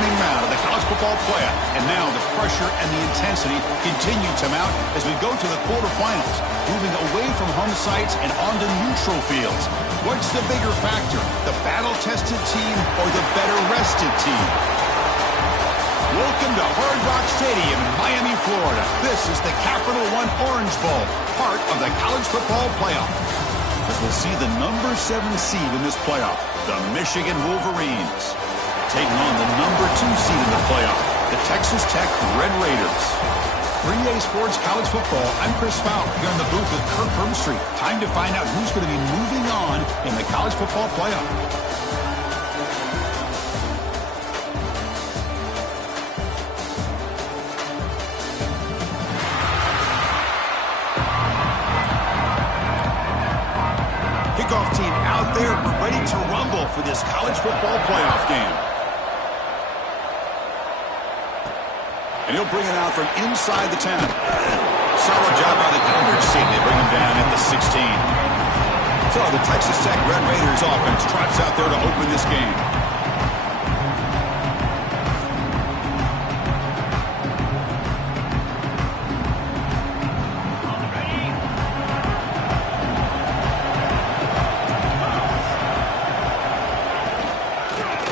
opening round of the college football playoff. And now the pressure and the intensity continue to mount as we go to the quarterfinals, moving away from home sites and onto neutral fields. What's the bigger factor, the battle-tested team or the better-rested team? Welcome to Hard Rock Stadium in Miami, Florida. This is the Capital One Orange Bowl, part of the college football playoff. As we'll see the number 7 seed in this playoff, the Michigan Wolverines, taking on the number 2 seed in the playoff, the Texas Tech Red Raiders. 3A Sports College Football, I'm Chris Fowler here in the booth with Kirk Hermstreet. Time to find out who's going to be moving on in the college football playoff. Kickoff team out there, ready to rumble for this college football playoff game. And he'll bring it out from inside the 10. Solid job by the coverage team. They bring him down at the 16. So the Texas Tech Red Raiders offense trots out there to open this game.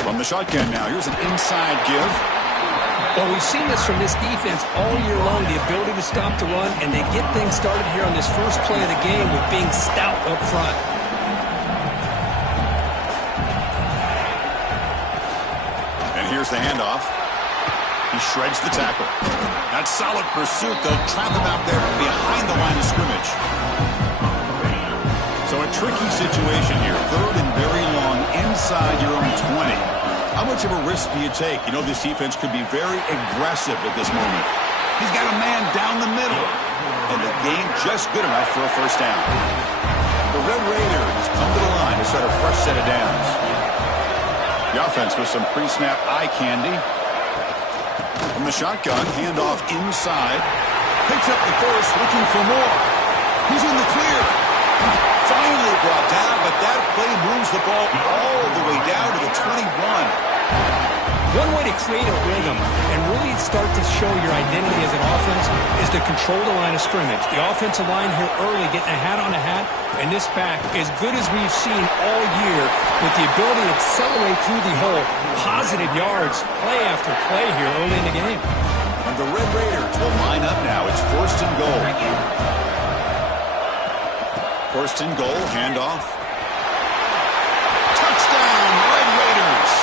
From the shotgun now, here's an inside give. Well, we've seen this from this defense all year long, the ability to stop the run, and they get things started here on this first play of the game with being stout up front. And here's the handoff. He shreds the tackle. That's solid pursuit. They'll trap him out there behind the line of scrimmage. So a tricky situation here. 3rd and very long inside your own 20. How much of a risk do you take? You know, this defense could be very aggressive at this moment. He's got a man down the middle. And the game just good enough for a first down. The Red Raiders come to the line to start a fresh set of downs. The offense with some pre-snap eye candy. From the shotgun, handoff inside. Picks up the first, looking for more. He's in the clear. Finally brought down, but that play moves the ball all the way down to the 21. One way to create a rhythm and really start to show your identity as an offense is to control the line of scrimmage. The offensive line here early getting a hat on a hat, and this back, as good as we've seen all year, with the ability to accelerate through the hole, positive yards, play after play here early in the game. And the Red Raiders will line up now. It's 1st and goal. 1st and goal, handoff. Touchdown, Red Raiders,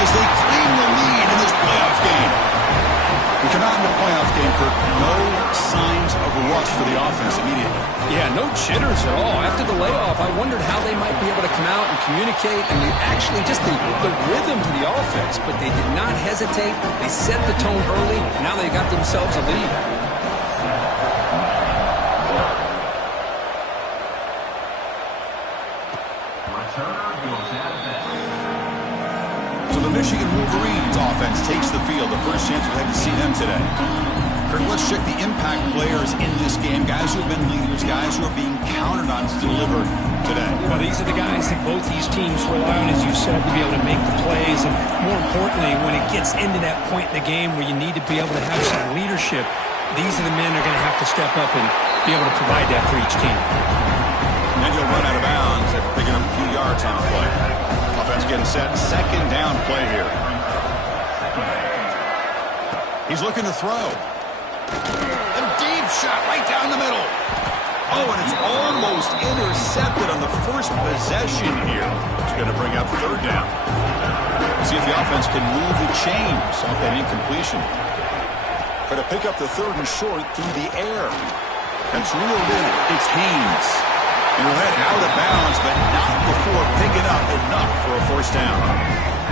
as they claim the lead in this playoff game. We come out in the playoff game, Kirk, no signs of a rush for the offense immediately. Yeah, no jitters at all. After the layoff, I wondered how they might be able to come out and communicate, and actually just the rhythm to the offense, but they did not hesitate. They set the tone early. Now they got themselves a lead. So the Michigan Wolverines offense takes the field. The first chance we had to see them today. Kirk, let's check the impact players in this game. Guys who have been leaders, guys who are being counted on to deliver today. Well, these are the guys that both these teams rely on, as you said, to be able to make the plays. And more importantly, when it gets into that point in the game where you need to be able to have some leadership, these are the men that are going to have to step up and be able to provide that for each team. And then you'll run out of bounds after picking up a few yards on a play. Offense getting set. 2nd down play here. He's looking to throw. A deep shot right down the middle. Oh, and it's almost intercepted on the first possession here. It's going to bring up 3rd down. See if the offense can move the chains off that incompletion. Try to pick up the 3rd and short through the air. That's reeled in. It's Haynes. And he'll head out of bounds, but not before picking up enough for a 1st down.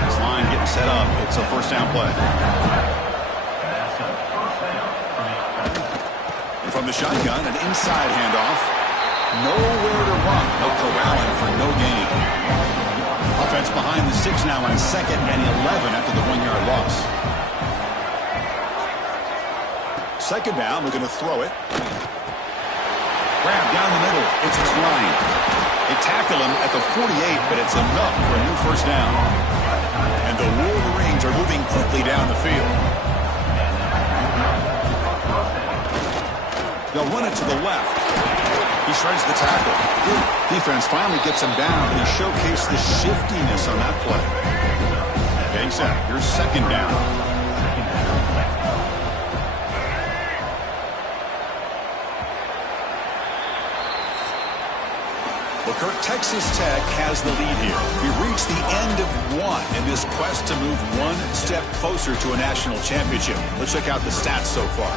This line getting set up. It's a 1st down play. And from the shotgun, an inside handoff. Nowhere to run. No corralling for no gain. Offense behind the 6 now on 2nd and 11 after the 1-yard loss. 2nd down, we're going to throw it. Grab down the middle. It's Klein. They tackle him at the 48, but it's enough for a new 1st down. And the Wolverines Dolphins are moving quickly down the field. They'll run it to the left. He shreds the tackle. Good defense finally gets him down, and he showcased the shiftiness on that play. Getting set. Here's second down. Well, Kirk, Texas Tech has the lead here. We reached the end of one in this quest to move one step closer to a national championship. Let's check out the stats so far.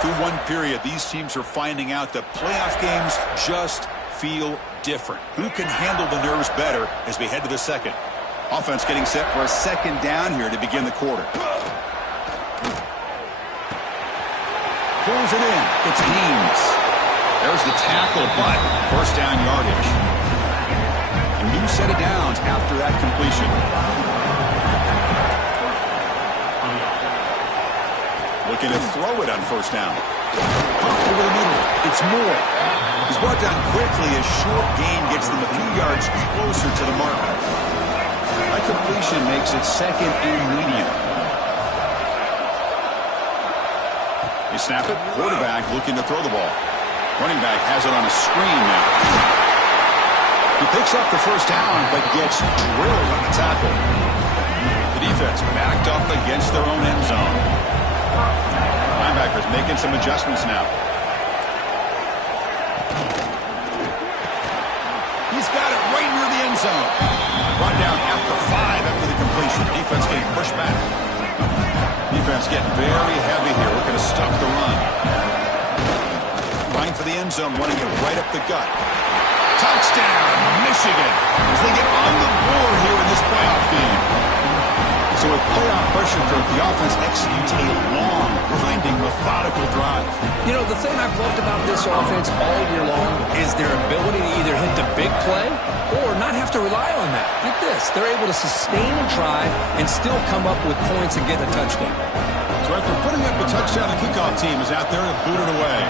Through one period, these teams are finding out that playoff games just feel different. Who can handle the nerves better as we head to the second? Offense getting set for a second down here to begin the quarter. Pulls it in. It's Haynes. There's the tackle, but first down yardage. A new set of downs after that completion. Looking to throw it on first down. Pop over the middle. It's Moore. He's brought down quickly as short gain gets them a few yards closer to the mark. That completion makes it second and medium. They snap it. Quarterback looking to throw the ball. Running back has it on a screen now. He picks up the first down, but gets drilled on the tackle. The defense backed up against their own end zone. Linebackers making some adjustments now. He's got it right near the end zone. Brought down at the 5 after the completion. Defense getting pushed back. Defense getting very heavy here. We're going to stop the run. Line for the end zone, running it right up the gut. Touchdown, Michigan, as they get on the board here in this playoff game. So with playoff pressure, the offense executes a long, grinding, methodical drive. You know, the thing I've loved about this offense all year long is their ability to either hit the big play or not have to rely on that. Like this, they're able to sustain a drive and still come up with points and get a touchdown. So after putting up a touchdown, the kickoff team is out there to boot it away.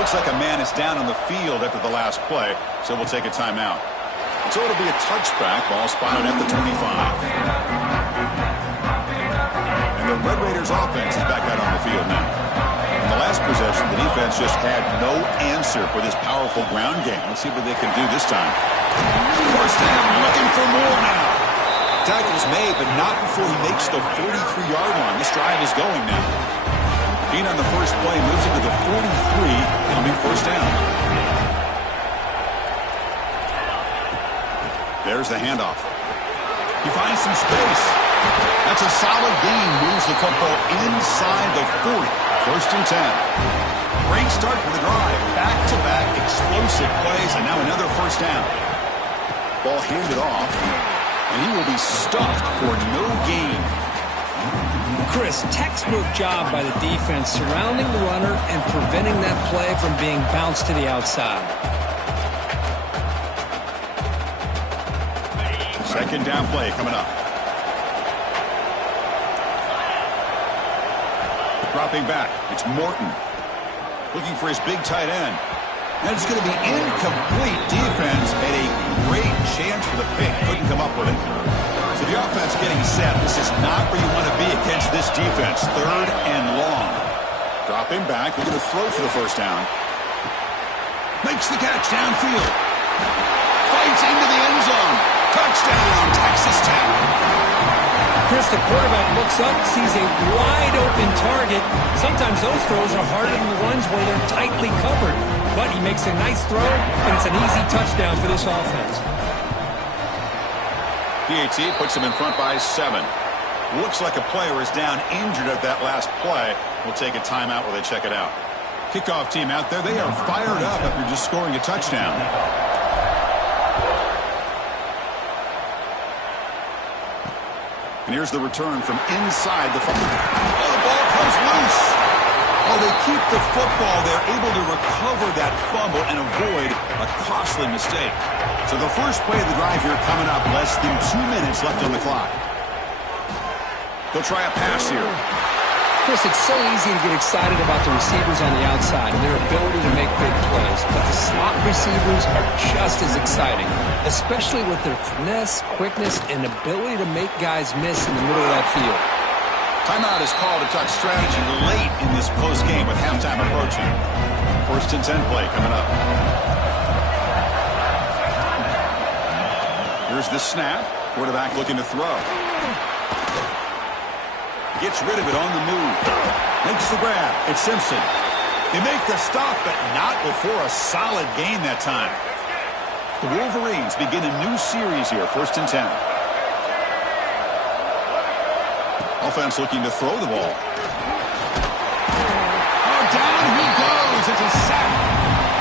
Looks like a man is down on the field after the last play, so we'll take a timeout. So it'll be a touchback, ball spotted at the 25. And the Red Raiders offense is back out on the field now. In the last possession, the defense just had no answer for this powerful ground game. Let's see what they can do this time. First down, looking for more now. Tackle's made, but not before he makes the 43-yard line. This drive is going now. Being on the first play moves into the 43. It'll be first down. There's the handoff. He finds some space. That's a solid gain. Moves the football inside the 40. First and 10. Great start for the drive. Back-to-back explosive plays, and now another first down. Ball handed off, and he will be stuffed for no gain. Chris, textbook job by the defense surrounding the runner and preventing that play from being bounced to the outside. Second down play coming up. Dropping back, it's Morton. Looking for his big tight end. And it's going to be incomplete. Defense had a great chance for the pick. Couldn't come up with it. So the offense getting set. This is not where you want to be against this defense. Third and long. Dropping back, looking to throw for the first down. Makes the catch downfield. Fights into the end zone. Touchdown, Texas Tech. Chris, the quarterback looks up, sees a wide-open target. Sometimes those throws are harder than the ones where they're tightly covered. But he makes a nice throw, and it's an easy touchdown for this offense. PAT puts him in front by 7. Looks like a player is down injured at that last play. We'll take a timeout while they check it out. Kickoff team out there, they are fired up after just scoring a touchdown. And here's the return from inside the fumble. Oh, the ball comes loose. Oh, they keep the football. They're able to recover that fumble and avoid a costly mistake. So the first play of the drive here coming up, less than 2 minutes left on the clock. They'll try a pass here. Chris, it's so easy to get excited about the receivers on the outside and their ability to make big plays, but the slot receivers are just as exciting, especially with their finesse, quickness, and ability to make guys miss in the middle of that field. Timeout is called to talk strategy late in this close game with halftime approaching. 1st and 10 play coming up. Here's the snap. Quarterback looking to throw. Gets rid of it on the move. Makes the grab. It's Simpson. They make the stop, but not before a solid gain that time. The Wolverines begin a new series here. 1st and 10. Offense looking to throw the ball. Oh, down he goes. It's a sack.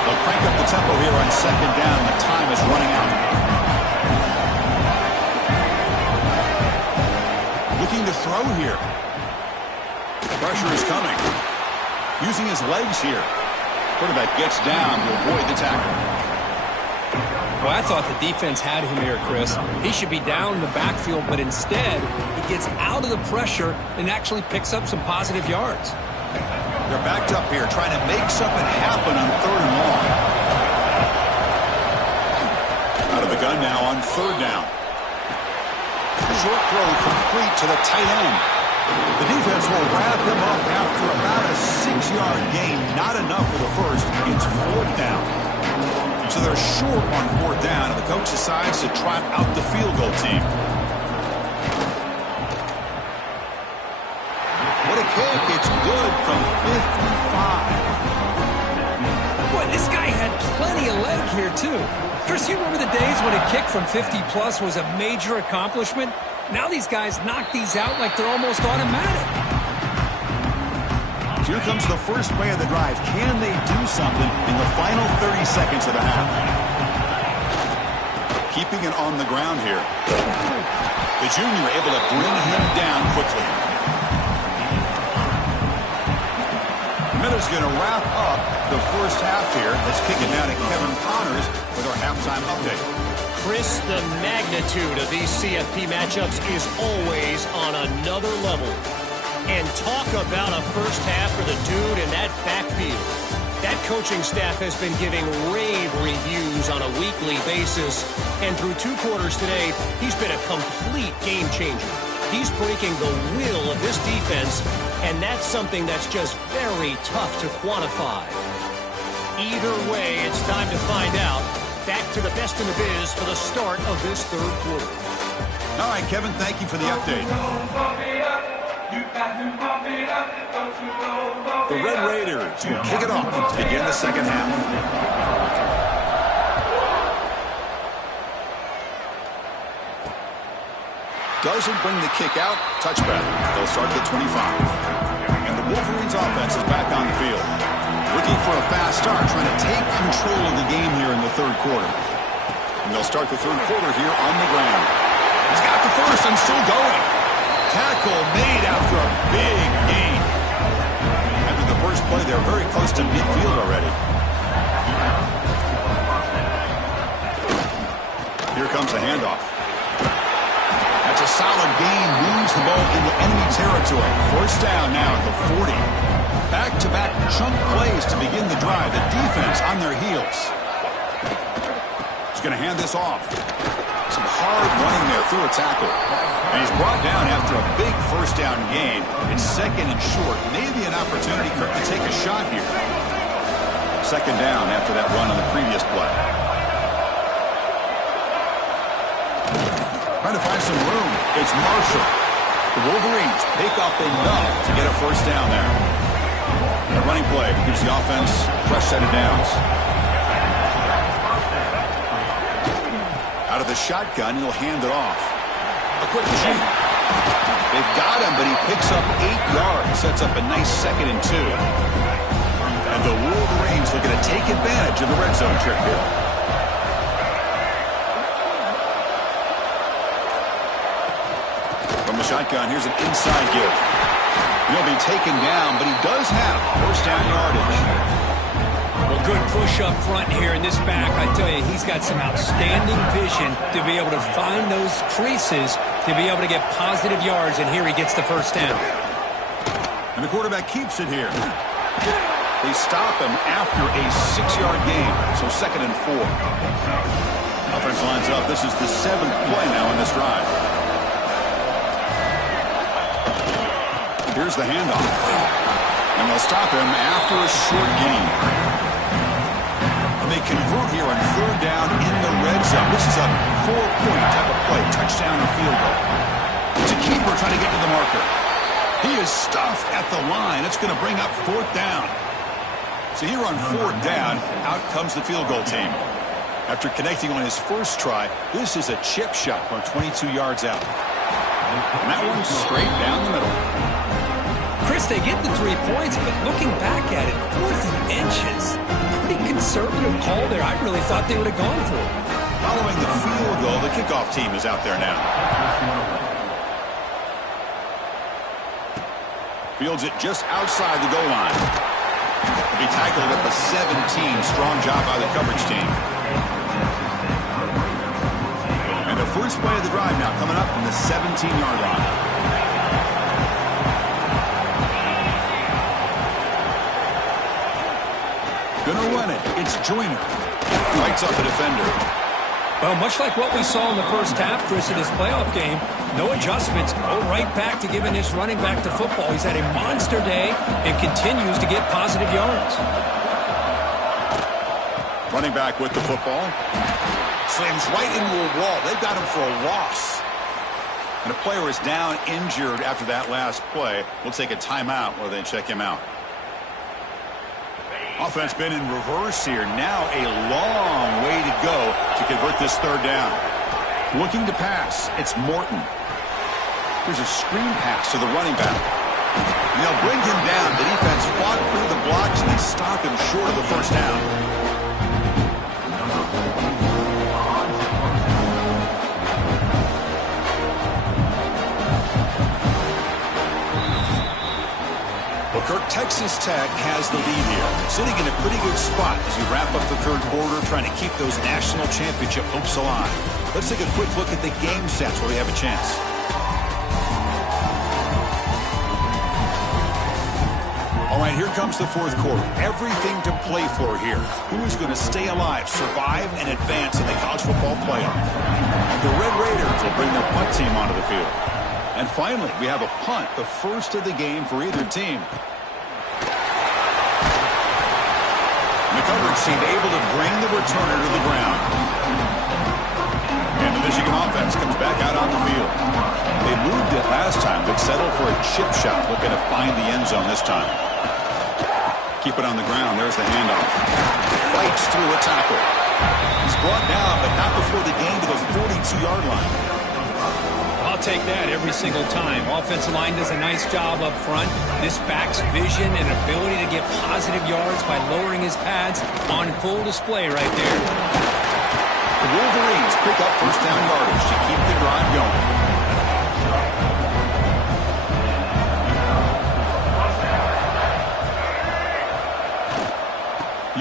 They'll crank up the tempo here on 2nd down. The time is running out. Looking to throw here. Pressure is coming. Using his legs here. Quarterback gets down to avoid the tackle. Well, I thought the defense had him here, Chris. He should be down in the backfield, but instead, he gets out of the pressure and actually picks up some positive yards. They're backed up here, trying to make something happen on 3rd and long. Out of the gun now on 3rd down. Short throw complete to the tight end. The defense will wrap him up after about a 6-yard gain. Not enough for the first. It's 4th down. So they're short on 4th down, and the coach decides to trot out the field goal team. What a kick. It's good from 55. Boy, this guy had plenty of leg here, too. Chris, you remember the days when a kick from 50-plus was a major accomplishment? Now these guys knock these out like they're almost automatic. Here comes the first play of the drive. Can they do something in the final 30 seconds of the half? Keeping it on the ground here. The junior able to bring him down quickly. Miller's going to wrap up the first half here. Let's kick it down to Kevin Connors with our halftime update. Chris, the magnitude of these CFP matchups is always on another level. And talk about a first half for the dude in that backfield. That coaching staff has been giving rave reviews on a weekly basis. And through 2 quarters today, he's been a complete game changer. He's breaking the will of this defense, and that's something that's just very tough to quantify. Either way, it's time to find out. Back to the best in the biz for the start of this 3rd quarter. All right, Kevin, thank you for the update. The Red Raiders kick it off to begin the second half. Doesn't bring the kick out. Touchback. They'll start at 25. And the Wolverines offense is back on the field. Looking for a fast start, trying to take control of the game here in the 3rd quarter. And they'll start the 3rd quarter here on the ground. He's got the first and still going. Tackle made after a big gain. After the first play, they're very close to midfield already. Here comes a handoff. That's a solid gain. Moves the ball into enemy territory. 1st down now at the 40. Back-to-back chunk plays to begin the drive. The defense on their heels. He's going to hand this off. Some hard running there through a tackle. And he's brought down after a big 1st down gain. It's 2nd and short. Maybe an opportunity to take a shot here. 2nd down after that run on the previous play. Trying to find some room. It's Marshall. The Wolverines pick up enough to get a 1st down there. A running play gives the offense a fresh set of downs. Out of the shotgun, he'll hand it off. A quick shoot. They've got him, but he picks up 8 yards. Sets up a nice 2nd and 2. And the Wolverines looking to take advantage of the red zone trip here. From the shotgun, here's an inside give. He'll be taken down, but he does have 1st down yardage. Well, good push up front here in this back. I tell you, he's got some outstanding vision to be able to find those creases, to be able to get positive yards, and here he gets the 1st down. And the quarterback keeps it here. They stop him after a 6-yard gain, so 2nd and 4. Offense lines up. This is the 7th play now in this drive. Here's the handoff. And they'll stop him after a short gain. And they convert here on 3rd down in the red zone. This is a 4-point type of play, touchdown or field goal. It's a keeper trying to get to the marker. He is stuffed at the line. It's going to bring up 4th down. So here on 4th down, out comes the field goal team. After connecting on his first try, this is a chip shot from 22 yards out. And that one's straight down the middle. Chris, they get the 3 points, but looking back at it, 4th and inches. Pretty conservative call there. I really thought they would have gone for it. Following the field goal, the kickoff team is out there now. Fields it just outside the goal line. He'll be tackled at the 17. Strong job by the coverage team. And the first play of the drive now coming up from the 17-yard line. Gonna run it. It's Joyner. Lights up a defender. Well, much like what we saw in the first half, Chris, in this playoff game, no adjustments. Go right back to giving this running back to football. He's had a monster day and continues to get positive yards. Running back with the football. Slams right into a wall. They've got him for a loss. And a player is down injured after that last play. We'll take a timeout while they check him out. Offense been in reverse here. Now a long way to go to convert this 3rd down. Looking to pass. It's Morton. Here's a screen pass to the running back. And they'll bring him down. The defense fought through the blocks and they stop him short of the 1st down. Kirk, Texas Tech has the lead here, sitting in a pretty good spot as we wrap up the 3rd quarter, trying to keep those national championship hopes alive. Let's take a quick look at the game stats where we have a chance. All right, here comes the 4th quarter. Everything to play for here. Who is going to stay alive, survive, and advance in the college football playoff? The Red Raiders will bring their punt team onto the field. And finally, we have a punt, the first of the game for either team. And the coverage team able to bring the returner to the ground. And the Michigan offense comes back out on the field. They moved it last time, but settled for a chip shot, looking to find the end zone this time. Keep it on the ground. There's the handoff. Fights through a tackle. He's brought down, but not before the gain to the 42-yard line. I'll take that every single time. Offensive line does a nice job up front. This back's vision and ability to get positive yards by lowering his pads on full display right there. The Wolverines pick up 1st down yardage to keep the drive going.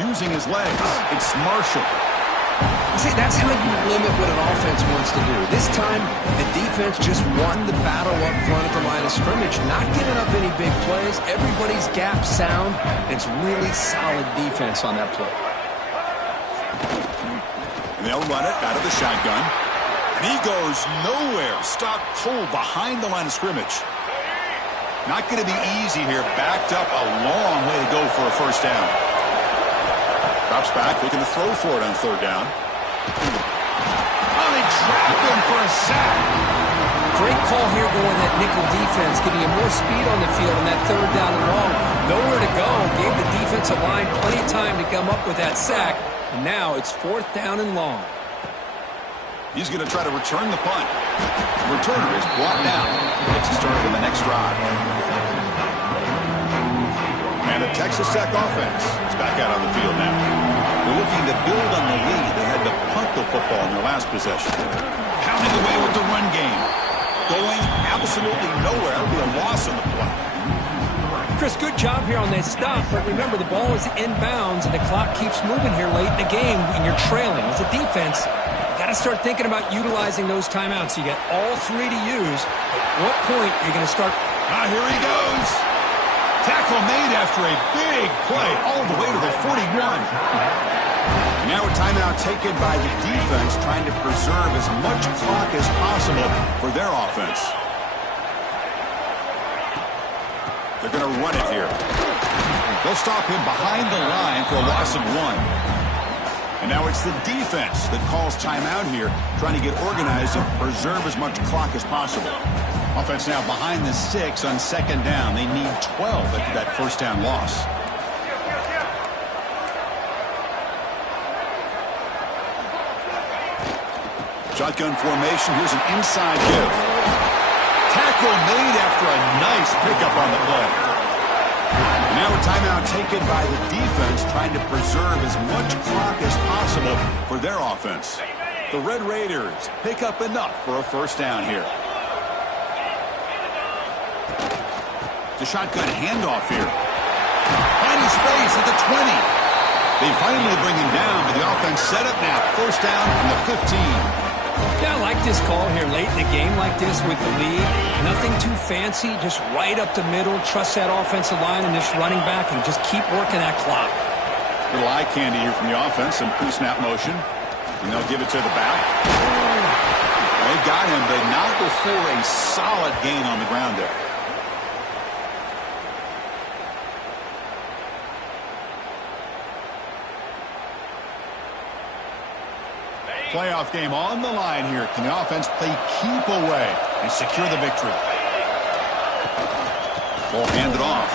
Using his legs, it's Marshall. See, that's how you limit what an offense wants to do. This time, the defense just won the battle up front at the line of scrimmage, not giving up any big plays. Everybody's gap sound. It's really solid defense on that play. And they'll run it out of the shotgun. And he goes nowhere. Stopped cold behind the line of scrimmage. Not going to be easy here. Backed up a long way to go for a 1st down. Drops back, looking to throw for it on 3rd down. Oh, they trap him for a sack. Great call here going that nickel defense, giving him more speed on the field on that 3rd down and long. Nowhere to go. Gave the defensive line plenty of time to come up with that sack. And now it's 4th down and long. He's going to try to return the punt. The returner is brought down. Gets it started on the next drive. And the Texas Tech offense is back out on the field now. They're looking to build on the lead. They had to punt the football in their last possession. Pounding away with the run game. Going absolutely nowhere. That'll be a loss on the play. Chris, good job here on that stop, but remember the ball is inbounds and the clock keeps moving here late in the game and you're trailing. As a defense, you got to start thinking about utilizing those timeouts. You got all 3 to use. At what point are you going to start? Here he goes. Tackle made after a big play all the way to the 41. Now a timeout taken by the defense, trying to preserve as much clock as possible for their offense. They're going to run it here. They'll stop him behind the line for a loss of 1. And now it's the defense that calls timeout here, trying to get organized and preserve as much clock as possible. Offense now behind the 6 on second down. They need 12 after that first down loss. Shotgun formation. Here's an inside give. Tackle made after a nice pickup on the play. And now a timeout taken by the defense, trying to preserve as much clock as possible for their offense. The Red Raiders pick up enough for a first down here. The shotgun handoff here. Finding space at the 20. They finally bring him down, but the offense set up now. First down from the 15. Yeah, I like this call here late in a game like this with the lead. Nothing too fancy, just right up the middle. Trust that offensive line and this running back and just keep working that clock. Little eye candy here from the offense, some pre-snap motion. And they'll give it to the back. They got him, but not before a solid gain on the ground there. Playoff game on the line here. Can the offense play keep away and secure the victory? Ball handed off.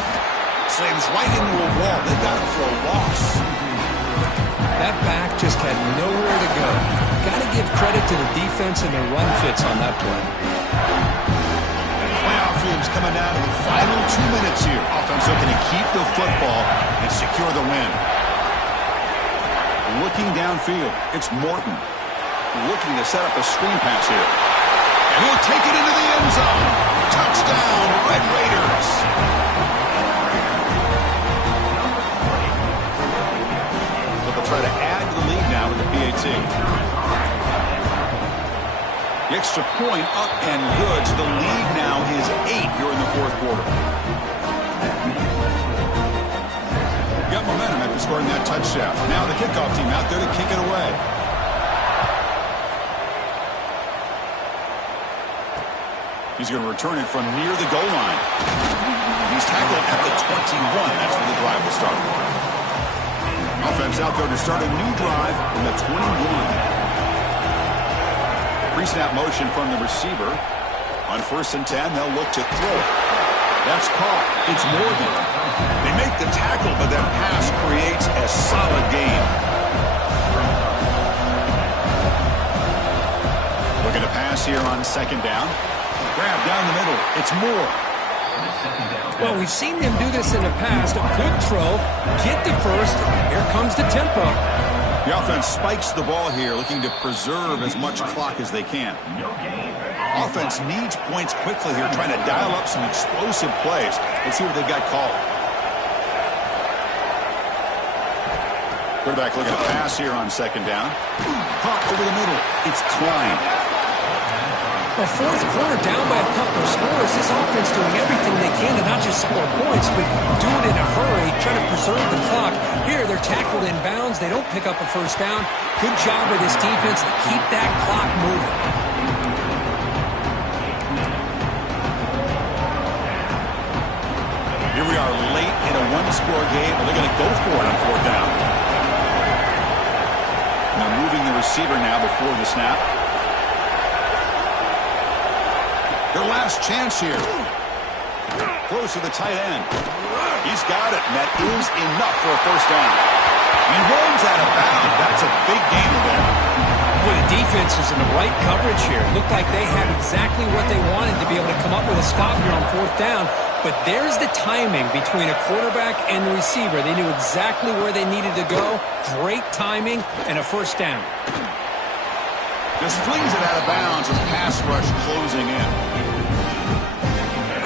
Slams right into a wall. They got him for a loss. That back just had nowhere to go. Got to give credit to the defense and their run fits on that play. Playoff game's coming down to the final 2 minutes here. Offense looking to keep the football and secure the win. Looking downfield, it's Morton. Looking to set up a screen pass here. And he'll take it into the end zone. Touchdown, Red Raiders. So they'll try to add to the lead now with the PAT. The extra point up and good. So the lead now is 8 here in the fourth quarter. Got momentum after scoring that touchdown. Now the kickoff team out there to kick it away. He's going to return it from near the goal line. He's tackled at the 21. That's where the drive will start. Offense out there to start a new drive from the 21. Pre-snap motion from the receiver. On 1st and 10, they'll look to throw it. That's caught. It's Morgan. They make the tackle, but that pass creates a solid gain. Looking to pass here on second down. Grab down the middle. It's Moore. Well, we've seen them do this in the past. A good throw. Get the first. Here comes the tempo. The offense spikes the ball here, looking to preserve as much clock as they can. Offense needs points quickly here, trying to dial up some explosive plays. Let's see what they've got called. Quarterback looking to pass here on second down. Caught over the middle. It's Klein. Well, fourth quarter down by a couple of scores. This offense doing everything they can to not just score points, but do it in a hurry, trying to preserve the clock. Here, they're tackled in bounds. They don't pick up a first down. Good job by this defense to keep that clock moving. Here we are late in a one-score game. They're going to go for it on fourth down. Now moving the receiver now before the snap. Their last chance here. Close to the tight end. He's got it, and that is enough for a first down. He runs out of bounds. That's a big gain there. Boy, the defense was in the right coverage here. Looked like they had exactly what they wanted to be able to come up with a stop here on fourth down. But there's the timing between a quarterback and the receiver. They knew exactly where they needed to go. Great timing and a first down. Just flings it out of bounds with pass rush closing in.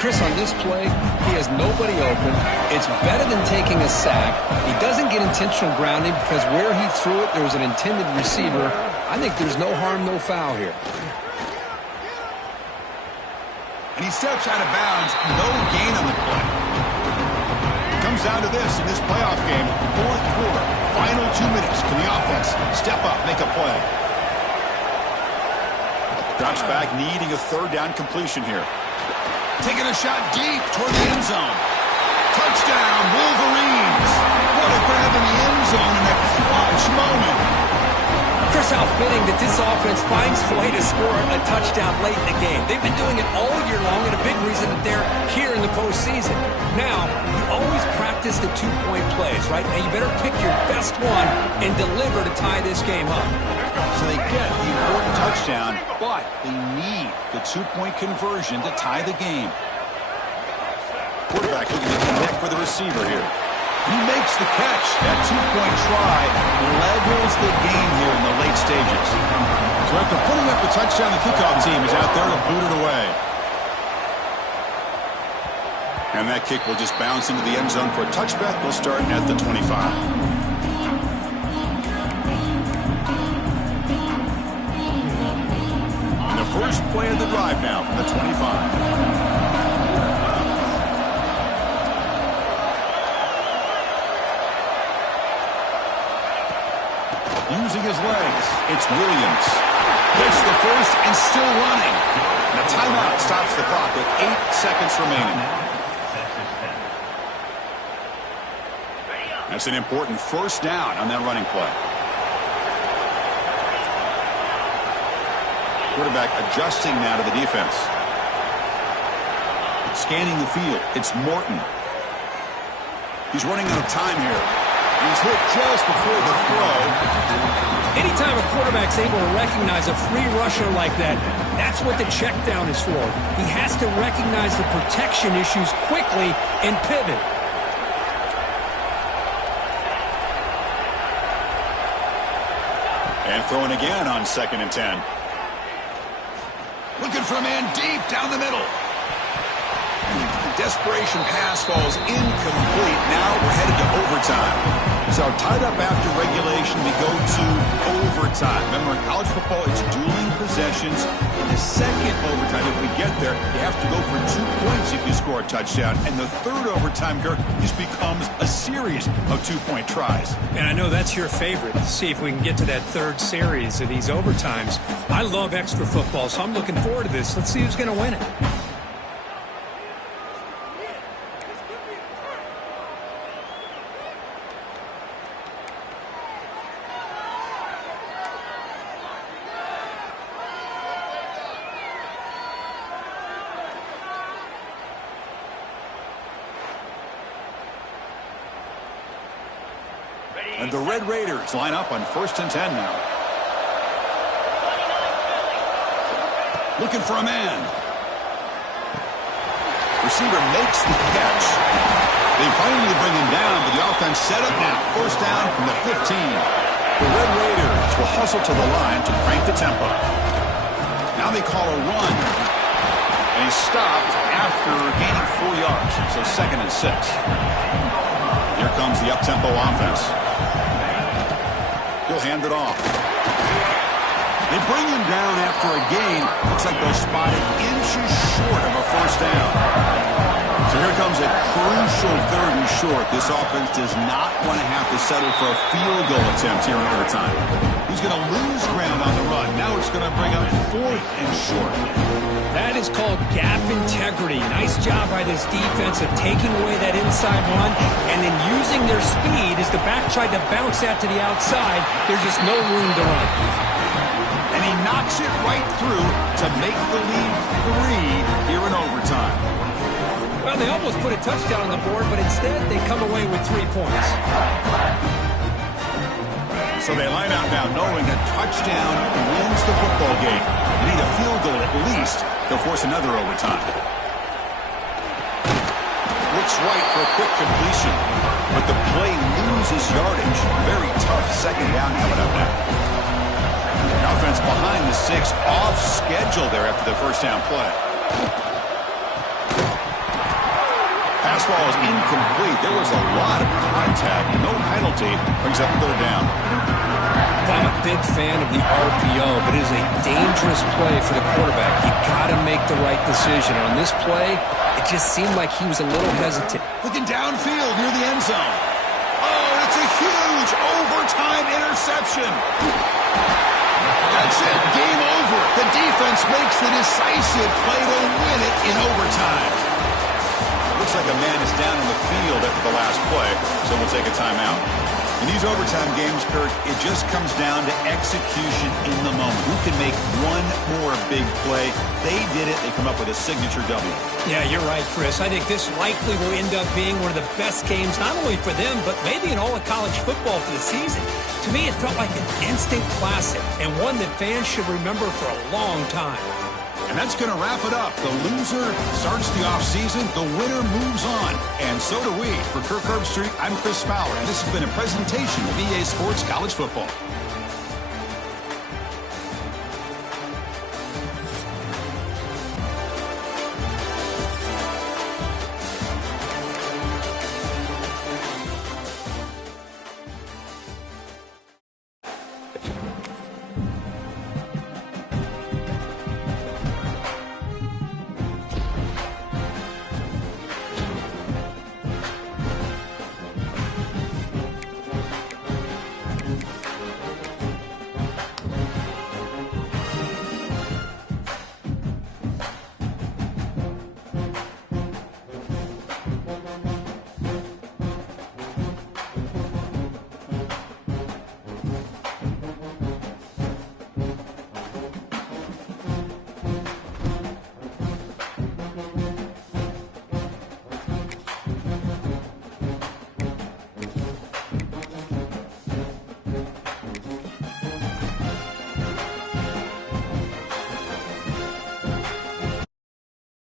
Chris, on this play, he has nobody open. It's better than taking a sack. He doesn't get intentional grounding because where he threw it, there was an intended receiver. I think there's no harm, no foul here. And he steps out of bounds. No gain on the play. comes down to this in this playoff game. Fourth quarter, final 2 minutes. Can the offense step up, make a play? Drops back, needing a third down completion here. Taking a shot deep toward the end zone. Touchdown, Wolverines. What a grab in the end zone in a clutch moment. Chris, how fitting that this offense finds a way to score a touchdown late in the game. They've been doing it all year long, and a big reason that they're here in the postseason. Now, you always practice the two-point plays, right? Now, you better pick your best one and deliver to tie this game up. So they get the important touchdown, but they need the two-point conversion to tie the game. Quarterback looking to connect with the receiver here. He makes the catch. That two-point try levels the game here in the late stages. So after putting up the touchdown, the kickoff team is out there to boot it away. And that kick will just bounce into the end zone for a touchback. We'll start at the 25. And the first play of the drive now from the 25. Using his legs, it's Williams. Gets the first and still running. And a timeout stops the clock with 8 seconds remaining. That's an important first down on that running play. Quarterback adjusting now to the defense. Scanning the field, it's Morton. He's running out of time here. He's hit just before the throw. Anytime a quarterback's able to recognize a free rusher like that, that's what the check down is for. He has to recognize the protection issues quickly and pivot. And throwing again on 2nd and 10. Looking for a man deep down the middle. Desperation pass falls incomplete. Now we're headed to overtime. So tied up after regulation, we go to overtime. Remember, in college football, it's dueling possessions. In the second overtime, if we get there, you have to go for 2 points if you score a touchdown. And the third overtime, Kirk, just becomes a series of 2-point tries. And I know that's your favorite. Let's see if we can get to that third series of these overtimes. I love extra football, so I'm looking forward to this. Let's see who's going to win it. And the Red Raiders line up on 1st and 10 now. Looking for a man. Receiver makes the catch. They finally bring him down, but the offense set up now. First down from the 15. The Red Raiders will hustle to the line to crank the tempo. Now they call a run. And he's stopped after gaining 4 yards. So 2nd and 6. Here comes the up-tempo offense. He'll hand it off. They bring him down after a gain. Looks like they're spotted inches short of a first down. So here comes a crucial 3rd and short. This offense does not want to have to settle for a field goal attempt here in overtime. He's going to lose ground on the run. Now it's going to bring up 4th and short. That is called gap integrity. Nice job by this defense of taking away that inside run and then using their speed as the back tried to bounce that to the outside. There's just no room to run. And he knocks it right through to make the lead 3 here in overtime. Well, they almost put a touchdown on the board, but instead they come away with 3 points. So they line out now knowing that touchdown wins the football game. They need a field goal at least to force another overtime. Looks right for a quick completion, but the play loses yardage. Very tough 2nd down coming up now. The offense behind the 6, off schedule there after the first down play. Pass ball is incomplete. There was a lot of contact. No penalty. Brings up 3rd down. I'm a big fan of the RPO, but it is a dangerous play for the quarterback. You got to make the right decision. On this play, it just seemed like he was a little hesitant. Looking downfield near the end zone. Oh, it's a huge overtime interception. That's it. Game over. The defense makes the decisive play to win it in overtime. Looks like a man is down in the field after the last play, so we'll take a timeout. In these overtime games, Kirk, it just comes down to execution in the moment. Who can make one more big play? They did it. They come up with a signature W. Yeah, you're right, Chris. I think this likely will end up being one of the best games, not only for them, but maybe in all of college football for the season. To me, it felt like an instant classic and one that fans should remember for a long time. And that's going to wrap it up. The loser starts the offseason. The winner moves on. And so do we. For Kirk Herbstreit, I'm Chris Fowler. And this has been a presentation of EA Sports College Football.